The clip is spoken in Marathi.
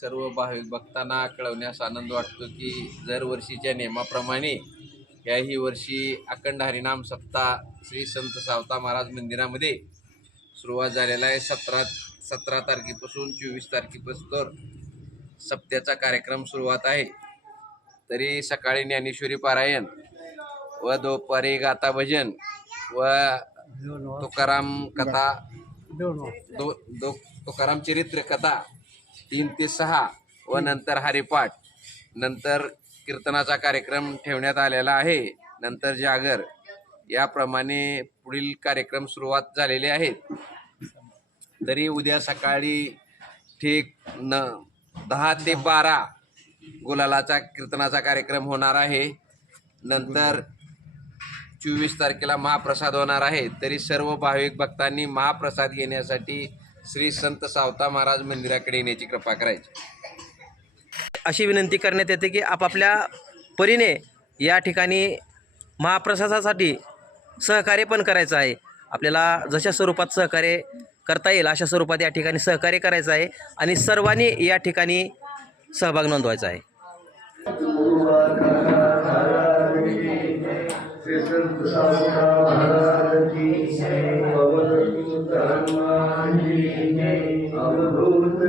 सर्व भाविक भक्तांना कळवण्यास आनंद वाटतो की दरवर्षीच्या नियमाप्रमाणे याही वर्षी अखंड हरिनाम सप्ताह श्री संत सावता महाराज मंदिरामध्ये सुरुवात झालेला आहे. सतरा सतरा तारखेपासून चोवीस तारखेपासून सप्त्याचा कार्यक्रम सुरुवात आहे. तरी सकाळी ज्ञानेश्वरी पारायण व दुपारी गाथा भजन व तुकाराम कथा दो दो तुकाराम चरित्र कथा तीन ते सहा व नंतर हरिपाठ. नंतर कीर्तनाचा कार्यक्रम ठेवण्यात आलेला आहे. नंतर जागर. याप्रमाणे पुढील कार्यक्रम सुरुवात झालेले आहेत. तरी उद्या सकाळी ठीक न दहा ते बारा गुलालाचा कीर्तनाचा कार्यक्रम होणार आहे. नंतर चोवीस तारखेला महाप्रसाद होणार आहे. तरी सर्व भाविक भक्तांनी महाप्रसाद घेण्यासाठी श्री संत सावता महाराज मंदिराकडे येण्याची कृपा करायची. अशी विनंती करण्यात येते की आपापल्या परीने या ठिकाणी महाप्रसादासाठी सहकार्य पण करायचं आहे. आपल्याला जशा स्वरूपात सहकार्य करता येईल अशा स्वरूपात या ठिकाणी सहकार्य करायचं आहे आणि सर्वांनी या ठिकाणी सहभाग नोंदवायचा आहे. श्री संत